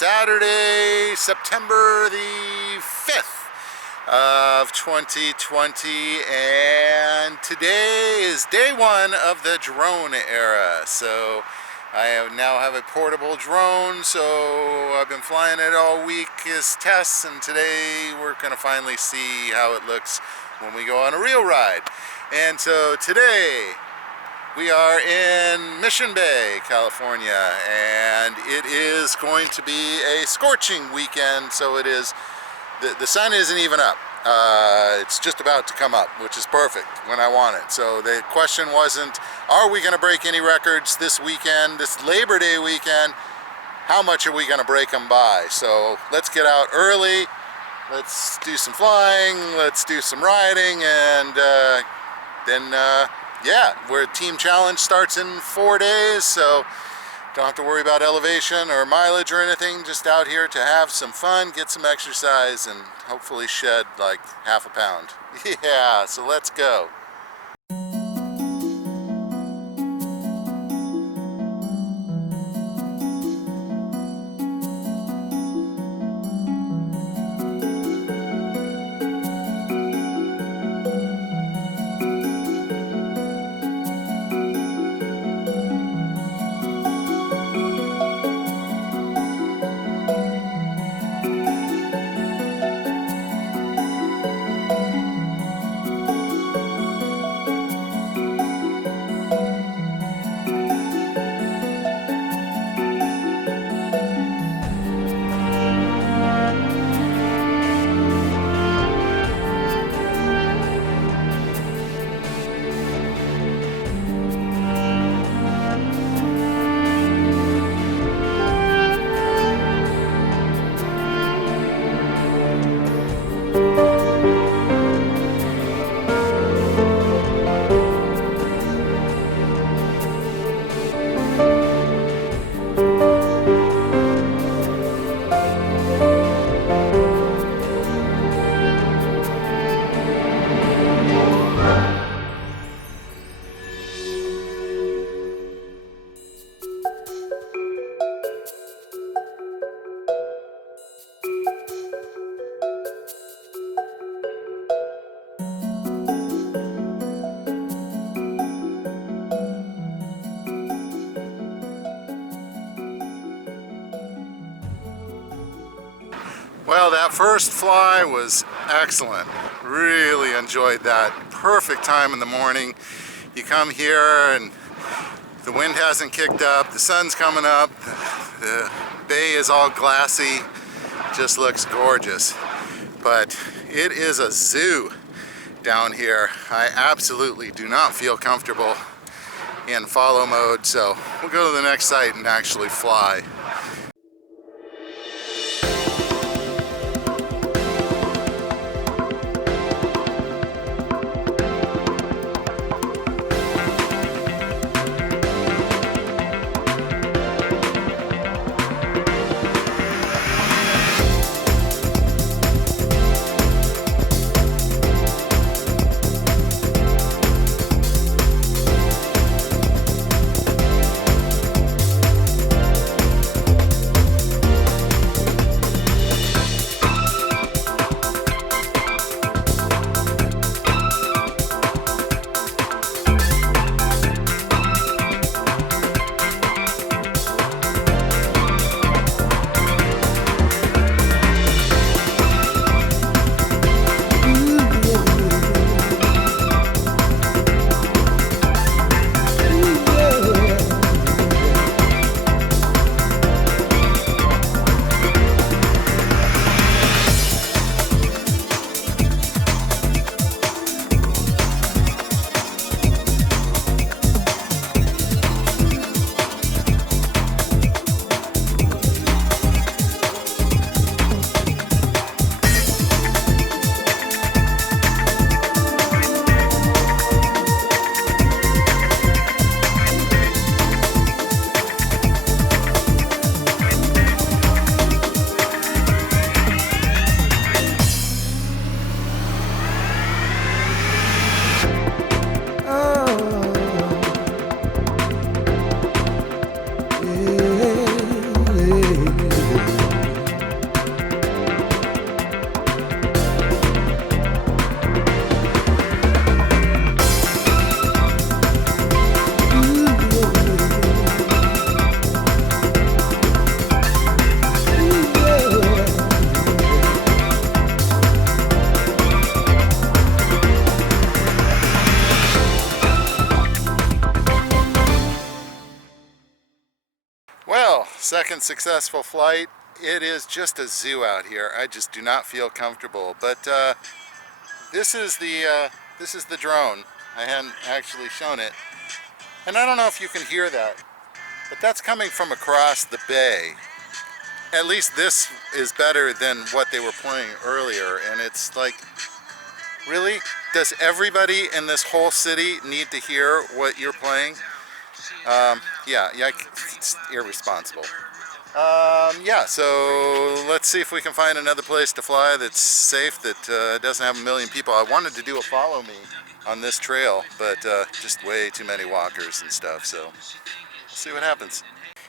Saturday, September the 5th of 2020, and today is day one of the drone era. So I now have a portable drone, so I've been flying it all week as tests, and today we're going to finally see how it looks when we go on a real ride. And so today we are in Mission Bay, California, and it is going to be a scorching weekend. So it is, the sun isn't even up. It's just about to come up, which is perfect when I want it. So the question wasn't, are we going to break any records this weekend, this Labor Day weekend? How much are we going to break them by? So let's get out early, let's do some flying, let's do some riding, and then yeah, where Team Challenge starts in 4 days, so don't have to worry about elevation or mileage or anything, just out here to have some fun, get some exercise, and hopefully shed like half a pound. Yeah, so let's go. Well, that first fly was excellent. Really enjoyed that. Perfect time in the morning. You come here and the wind hasn't kicked up, the sun's coming up, the bay is all glassy, just looks gorgeous. But it is a zoo down here. I absolutely do not feel comfortable in follow mode, so we'll go to the next site and actually fly. second successful flight. It is just a zoo out here. I just do not feel comfortable. But this is the drone. I hadn't actually shown it, and I don't know if you can hear that, but that's coming from across the bay. At least this is better than what they were playing earlier, and it's like, really? Does everybody in this whole city need to hear what you're playing? Yeah, it's irresponsible. Yeah, so let's see if we can find another place to fly that's safe, that doesn't have a million people. I wanted to do a follow me on this trail, but just way too many walkers and stuff, so we'll see what happens.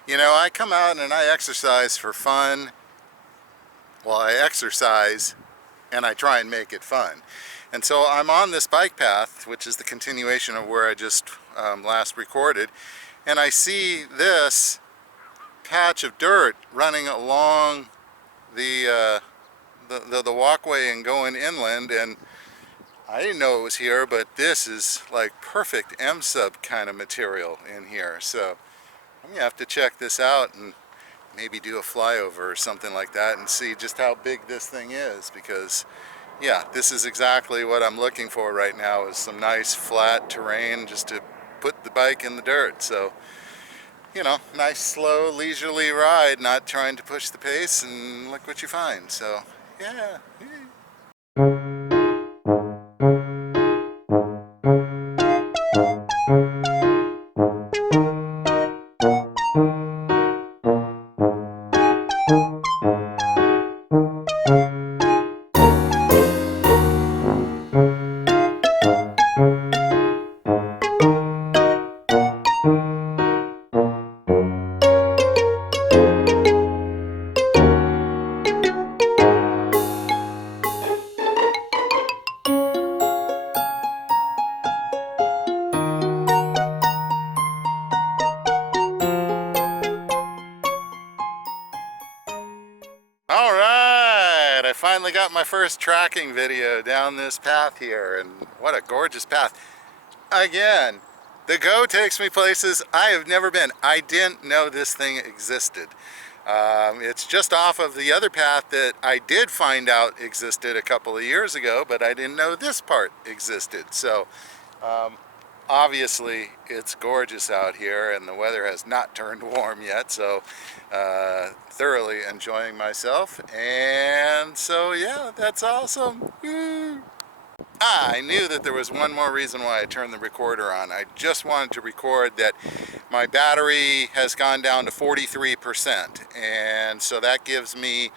You know, I come out and I exercise for fun. Well, I exercise and I try and make it fun. And so I'm on this bike path, which is the continuation of where I just last recorded, and I see this patch of dirt running along the walkway and going inland, and I didn't know it was here, but this is like perfect M-sub kind of material in here. So I'm gonna have to check this out and maybe do a flyover or something like that and see just how big this thing is, because yeah, this is exactly what I'm looking for right now, is some nice flat terrain just to put the bike in the dirt. So, you know, nice slow leisurely ride, not trying to push the pace, and look what you find. So yeah. All right, I finally got my first tracking video down this path here, and what a gorgeous path. Again, the Go takes me places I have never been. I didn't know this thing existed. It's just off of the other path that I did find out existed a couple of years ago, but I didn't know this part existed. So obviously it's gorgeous out here, and the weather has not turned warm yet, so thoroughly enjoying myself. And so yeah, that's awesome. Woo! I knew that there was one more reason why I turned the recorder on. I just wanted to record that my battery has gone down to 43%, and so that gives me,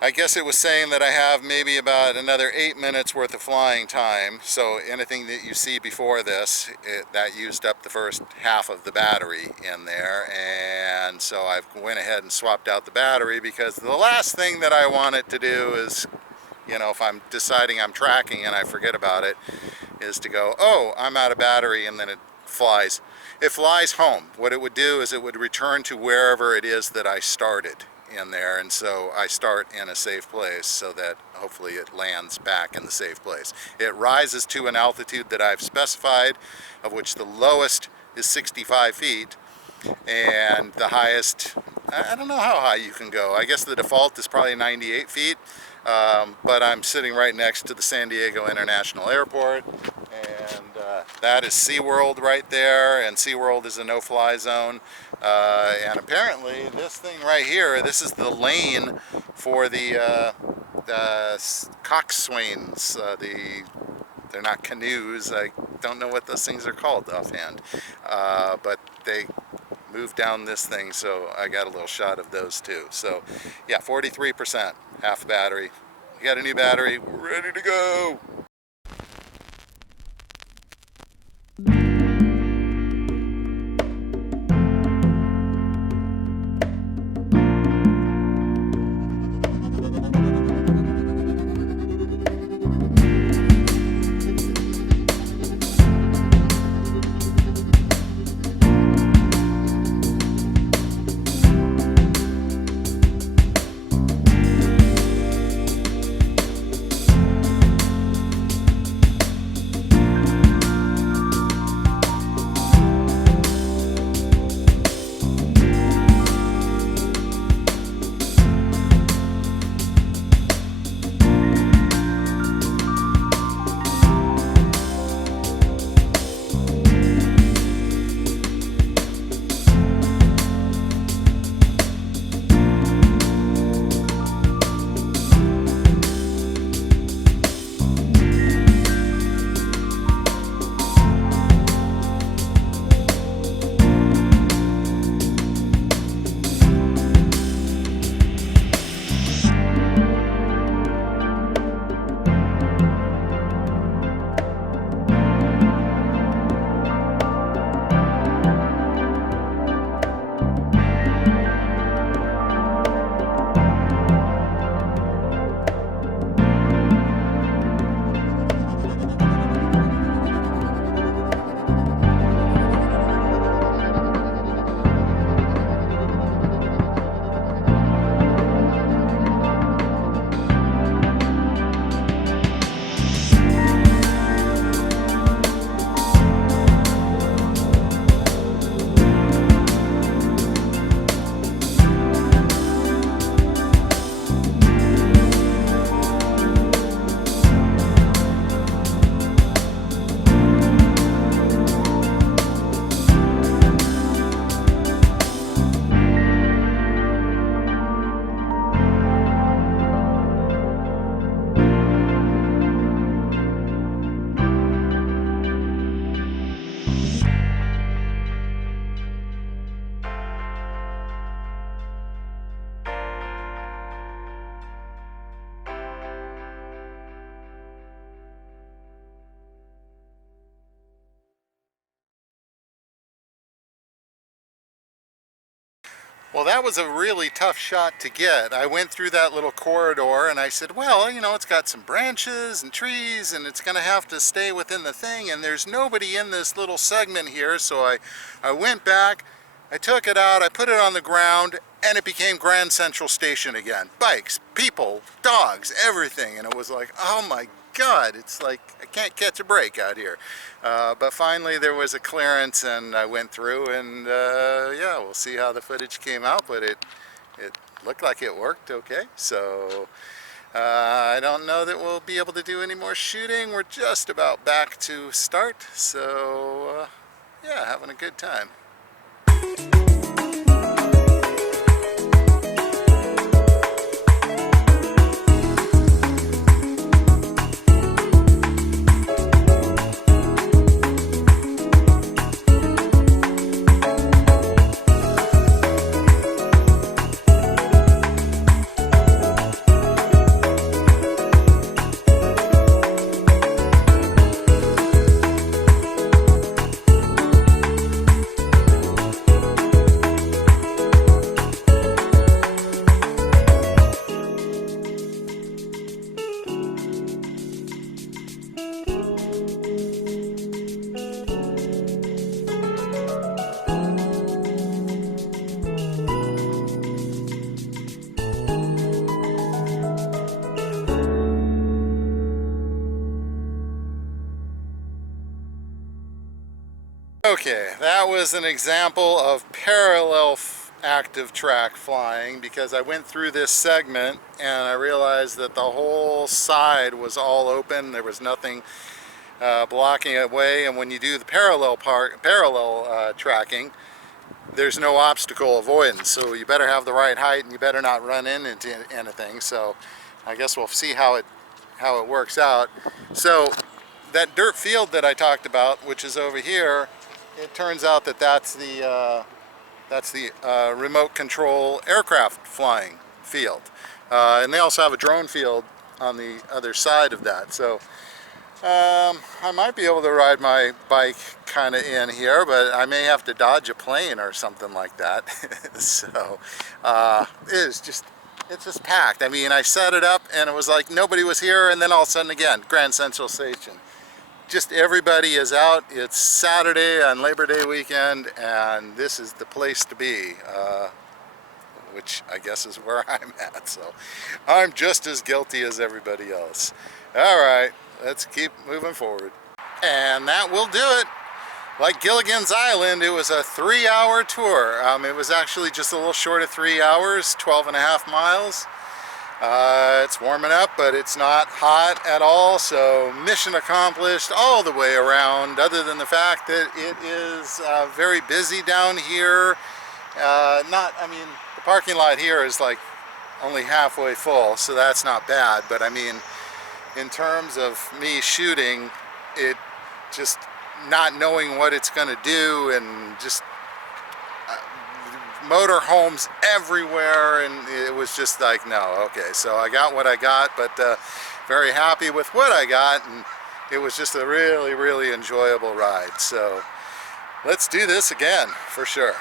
I guess it was saying that I have maybe about another 8 minutes worth of flying time. So anything that you see before this, that used up the first half of the battery in there, and so I went ahead and swapped out the battery, because the last thing that I want it to do is, you know, if I'm deciding I'm tracking and I forget about it, is to go, oh, I'm out of battery, and then it flies. It flies home. What it would do is it would return to wherever it is that I started in there, and so I start in a safe place so that hopefully it lands back in the safe place. It rises to an altitude that I've specified, of which the lowest is 65 feet, and the highest, I don't know how high you can go. I guess the default is probably 98 feet. But I'm sitting right next to the San Diego International Airport, and that is SeaWorld right there, and SeaWorld is a no-fly zone. And apparently this thing right here, this is the lane for the coxswains. They're not canoes. I don't know what those things are called offhand, but they move down this thing, so I got a little shot of those too. So yeah, 43%, half battery. We got a new battery, we're ready to go. Well, that was a really tough shot to get. I went through that little corridor and I said, well, you know, it's got some branches and trees and it's going to have to stay within the thing, and there's nobody in this little segment here. So I went back, I took it out, I put it on the ground, and it became Grand Central Station again. Bikes, people, dogs, everything. And it was like, oh my God, it's like I can't catch a break out here. But finally there was a clearance and I went through, and yeah, we'll see how the footage came out, but it looked like it worked okay. So I don't know that we'll be able to do any more shooting. We're just about back to start, so yeah, having a good time. Okay, that was an example of parallel active track flying, because I went through this segment and I realized that the whole side was all open. There was nothing blocking it away, and when you do the parallel tracking, there's no obstacle avoidance, so you better have the right height and you better not run into anything. So I guess we'll see how it works out. So that dirt field that I talked about, which is over here, it turns out that that's the remote control aircraft flying field, and they also have a drone field on the other side of that. So I might be able to ride my bike kind of in here, but I may have to dodge a plane or something like that. So it's just packed. I mean, I set it up and it was like nobody was here, and then all of a sudden again, Grand Central Station. Just everybody is out. It's Saturday on Labor Day weekend, and this is the place to be, which I guess is where I'm at. So I'm just as guilty as everybody else. All right, let's keep moving forward. And that will do it. Like Gilligan's Island, it was a 3-hour tour. It was actually just a little short of 3 hours, 12.5 miles. It's warming up, but it's not hot at all, so mission accomplished all the way around, other than the fact that it is very busy down here. I mean, the parking lot here is like only halfway full, so that's not bad, but I mean, in terms of me shooting, it just not knowing what it's going to do, and just motor homes everywhere, and it was just like, no, okay, so I got what I got, but very happy with what I got, and it was just a really, really enjoyable ride. So let's do this again for sure.